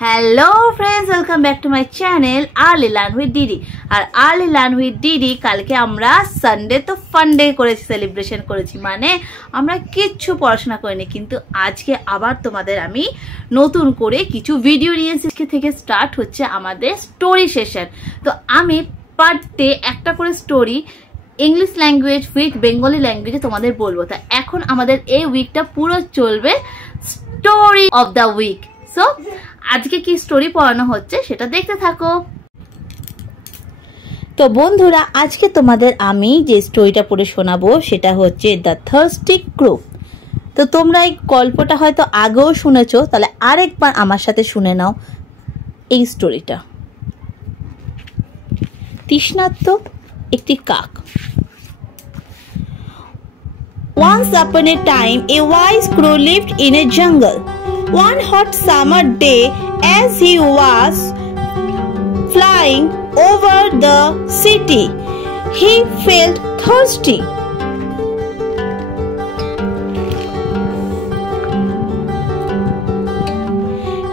Hello friends welcome back to my channel early learn with Didi और early learn with दीदी कल के আমরা সানডে তো ফান ডে করেছি সেলিব্রেশন করেছি মানে আমরা কিচ্ছু পড়াশোনা করিনি কিন্তু আজকে আবার তোমাদের আমি নতুন করে কিছু ভিডিও নিয়ে আজকে থেকে স্টার্ট হচ্ছে আমাদের স্টোরি সেশন। তো আমি পার ডে একটা করে story English language with Bengali ল্যাঙ্গুয়েজে তোমাদের বলবো। তা এখন আমাদের এই উইকটা পুরো চলবে story of the week. So আজকে কি স্টোরি পড়ানো হচ্ছে সেটা দেখতে থাকো। তো বন্ধুরা আজকে তোমাদের আমি যে স্টোরিটা পড়ে শোনাবো সেটা হচ্ছে দ্য থার্স্টি ক্রো। তো তোমরা এই গল্পটা হয়তো আগেও শুনেছো, তাহলে আরেকবার আমার সাথে শুনে নাও এই স্টোরিটা। তৃষ্ণার্ত একটি কাক। Once upon a time, a wise crow lived in a jungle. One hot summer day, as he was flying over the city, he felt thirsty.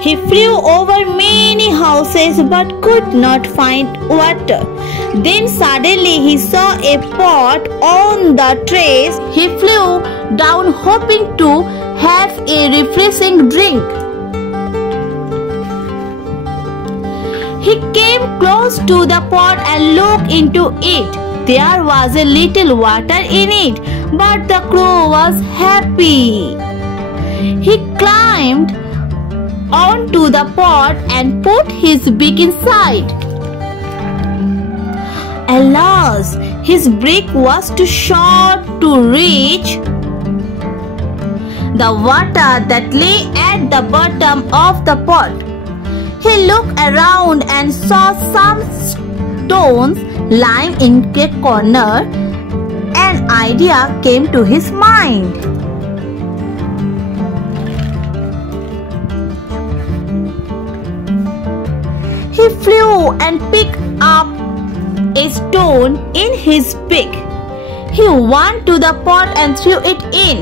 He flew over many houses but could not find water. Then suddenly he saw a pot on the terrace. He flew down hoping to have a refreshing drink. He came close to the pot and looked into it. There was a little water in it, but the crow was happy. He climbed onto the pot and put his beak inside. Alas, his beak was too short to reach the water that lay at the bottom of the pot. He looked around and saw some stones lying in a corner. An idea came to his mind. He flew and picked up a stone in his beak. He went to the pot and threw it in.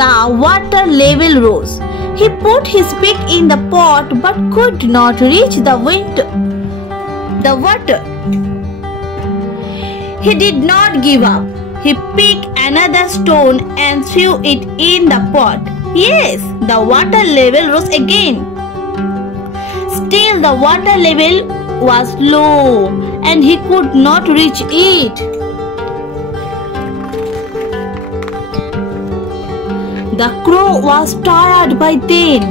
The water level rose. He put his beak in the pot but could not reach the water. He did not give up. He picked another stone and threw it in the pot. Yes, the water level rose again. Still the water level was low and he could not reach it. The crow was tired by then,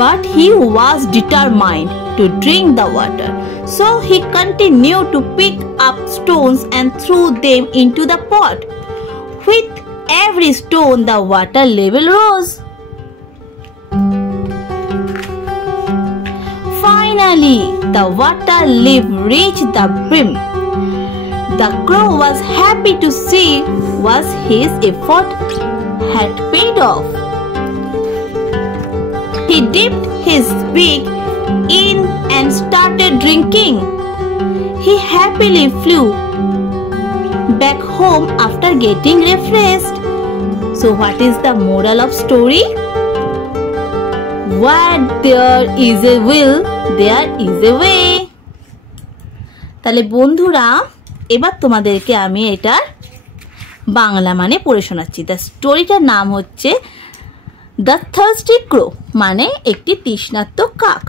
but he was determined to drink the water. So he continued to pick up stones and threw them into the pot. With every stone, the water level rose. Finally, the water level reached the brim. The crow was happy to see was his effort had paid off. He dipped his beak in and started drinking. He happily flew back home after getting refreshed. So what is the moral of story? Where there is a will, there is a way. তাহলে বন্ধুরা এবার তোমাদেরকে আমি এটার বাংলা মানে পড়ে শোনাচ্ছি। The স্টোরিটার নাম হচ্ছে দ্য থার্স্টি ক্রো, মানে একটি তৃষ্ণার্ত কাক।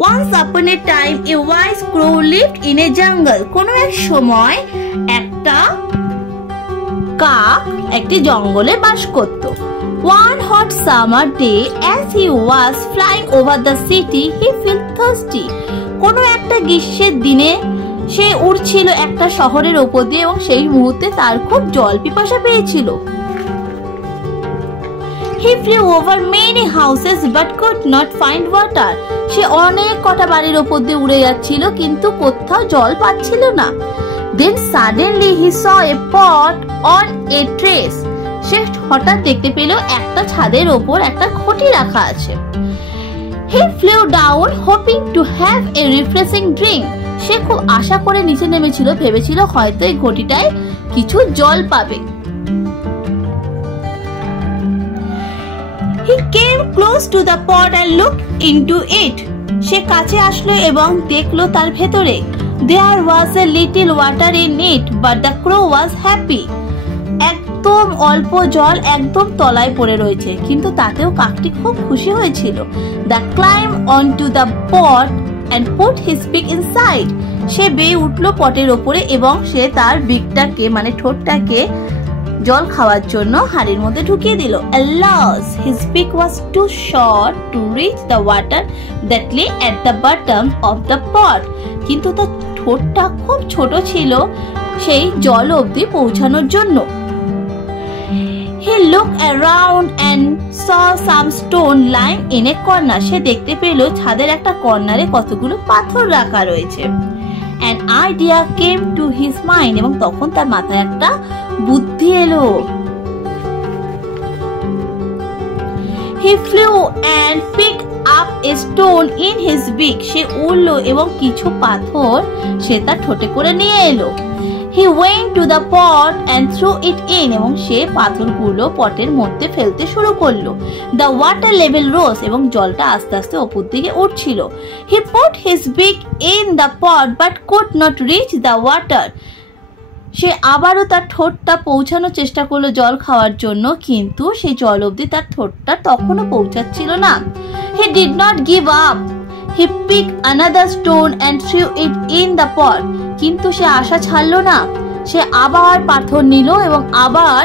Once upon a time a wise crow lived in a jungle. কোনো এক সময় একটা কাক একটি জঙ্গলে বাস করত। One hot summer day, as he was flying over the city, he felt thirsty. কোনো একটা গ্রীষ্মের দিনে সে উড়ছিল একটা শহরের উপর দিয়ে এবং সেই মুহূর্তে তার খুব জল পিপাসা পেয়েছিল। He flew over many houses but could not find water. সে অনেক কটা বাড়ির উপর দিয়ে উড়ে যাচ্ছিল কিন্তু কোথাও জল পাচ্ছিল না। Then suddenly he saw a pot on a terrace. সে হঠাৎ দেখতে পেল একটা ছাদের ওপর একটা ঘটি রাখা আছে। He flew down hoping to have a refreshing drink. সে খুব আশা করে নিচে নেমেছিল, ভেবেছিল হয়তো এই ঘটিটায় কিছু জল পাবে। He came close to the pot and looked into it. সে কাছে আসলো এবং দেখলো তার ভেতরে। There was a little water in it, but the crow was happy. একদম অল্প জল একদম তলায় পড়ে রয়েছে, কিন্তু তাতেও কাকটি খুব খুশি হয়েছিল। The climb onto the pot and put his beak inside. সে বেয়ে উঠলো পটের ওপরে এবং সে তার বিকটাকে মানে ঠোঁটটাকে জল খাওয়ার জন্য হাড়ির মধ্যে ঢুকিয়ে দিল। Alas, his beak was too short to reach the water that lay at the bottom of the pot. কিন্তু তার ঠোঁটটা খুব ছোট ছিল সেই জল অবধি পৌঁছানোর জন্য। He looked around and saw some stone lying in a corner. সে দেখতে পেল ছাদের একটা কর্নারে কতগুলো পাথর রাখা রয়েছে। An idea came to his mind. এবং তখন তার মাথায় একটা বুদ্ধি এলো। He flew and picked up a stone in his beak. সে উড়লো এবং কিছু পাথর সে তার ঠোঁটে করে নিয়ে এলো। He went to the pot and threw it in. এবং সে পাথরগুলো পটের মধ্যে ফেলতে শুরু করলো। The water level rose. এবং জলটা আস্তে আস্তে উপর দিকে উঠছিল। He put his beak in the pot but could not reach the water. সে আবারও তার ঠোঁটটা পৌঁছানোর চেষ্টা করলো জল খাওয়ার জন্য, কিন্তু সেই জল অবধি তার ঠোঁটটা তখনও পৌঁছাচ্ছিল না। He did not give up. He picked another stone and threw it in the pot. কিন্তু সে আশা ছাড়লো না। সে আবার পাথর নিল এবং আবার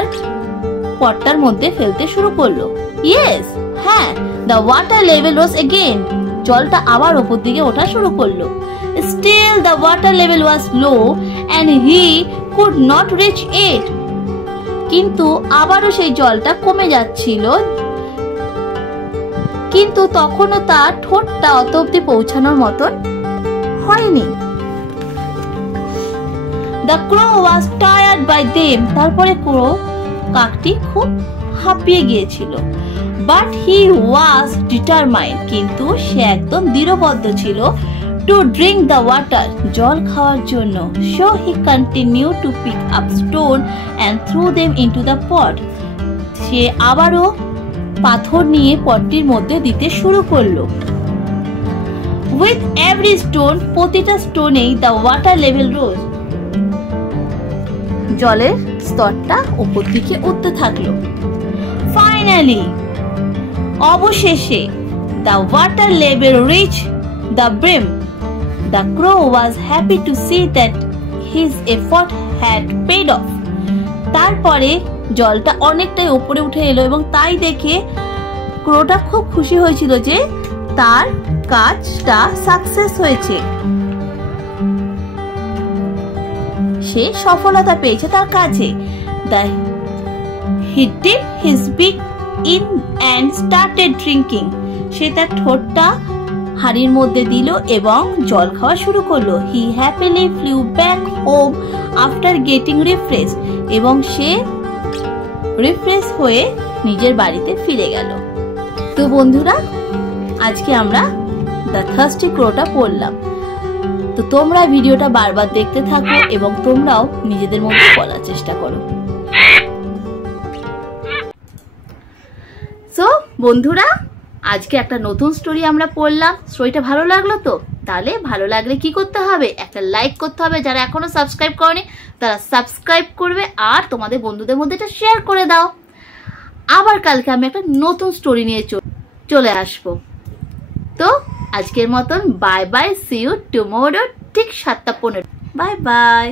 পটটার মধ্যে ফেলতে শুরু করলো। Yes, হ্যাঁ, the water level rose again. জলটা আবার উপর দিকে ওঠা শুরু করলো। Still the water level was low and he could not reach it. কিন্তু আবারও সেই জলটা কমে যাচ্ছিল, কিন্তু তখনও তার ঠোঁটটা অত অবধি পৌঁছানোর মতন হয়নি। The crow was tired by them. তারপরে কাকটি খুব হাঁপিয়ে গিয়েছিল। But he was determined. কিন্তু সে একদম দৃঢ়বদ্ধ ছিল to drink the water. জল খাওয়ার জন্য। So he continued to pick up stone and throw them into the pot. সে আবারও পাথর নিয়ে পটটির মধ্যে দিতে শুরু করলো। With every stone, প্রতিটা স্টোনেই the water level rose. জলের স্তরটা উপর দিকে উঠতে থাকলো। Finally, অবশেষে the water level reached the brim. The crow was happy to see that his effort had paid off. তারপরে জলটা অনেকটাই উপরে উঠে এলো এবং তাই দেখে ক্রোটা খুব খুশি হয়েছিল যে তার কাজটা সাকসেস হয়েছে, সে সফলতা পেয়েছে তার কাজে। He dipped his beak in and started drinking. সে তার ঠোঁটটা হাড়ির মধ্যে দিল এবং জল খাওয়া শুরু করলো। He happily flew back home after getting refreshed. এবং সে রিফ্রেশ হয়ে নিজের বাড়িতে ফিরে গেল। তো বন্ধুরা, আজকে আমরা দ্য থার্স্টি ক্রোটা পড়লাম। তো তোমরা ভিডিওটা বারবার দেখতে থাকো এবং তোমরাও নিজেদের মধ্যে বলার চেষ্টা করো। সো বন্ধুরা, আজকে একটা নতুন স্টোরি আমরা পড়লাম। স্টোরিটা ভালো লাগলো তো? তাহলে ভালো লাগলে কি করতে হবে? একটা লাইক করতে হবে। যারা এখনো সাবস্ক্রাইব করনি তারা সাবস্ক্রাইব করবে আর তোমাদের বন্ধুদের মধ্যে এটা শেয়ার করে দাও। আবার কালকে আমি একটা নতুন স্টোরি নিয়ে চলে আসবো। তো আজকের মতন bye bye, see you tomorrow, ঠিক 7:15। Bye by.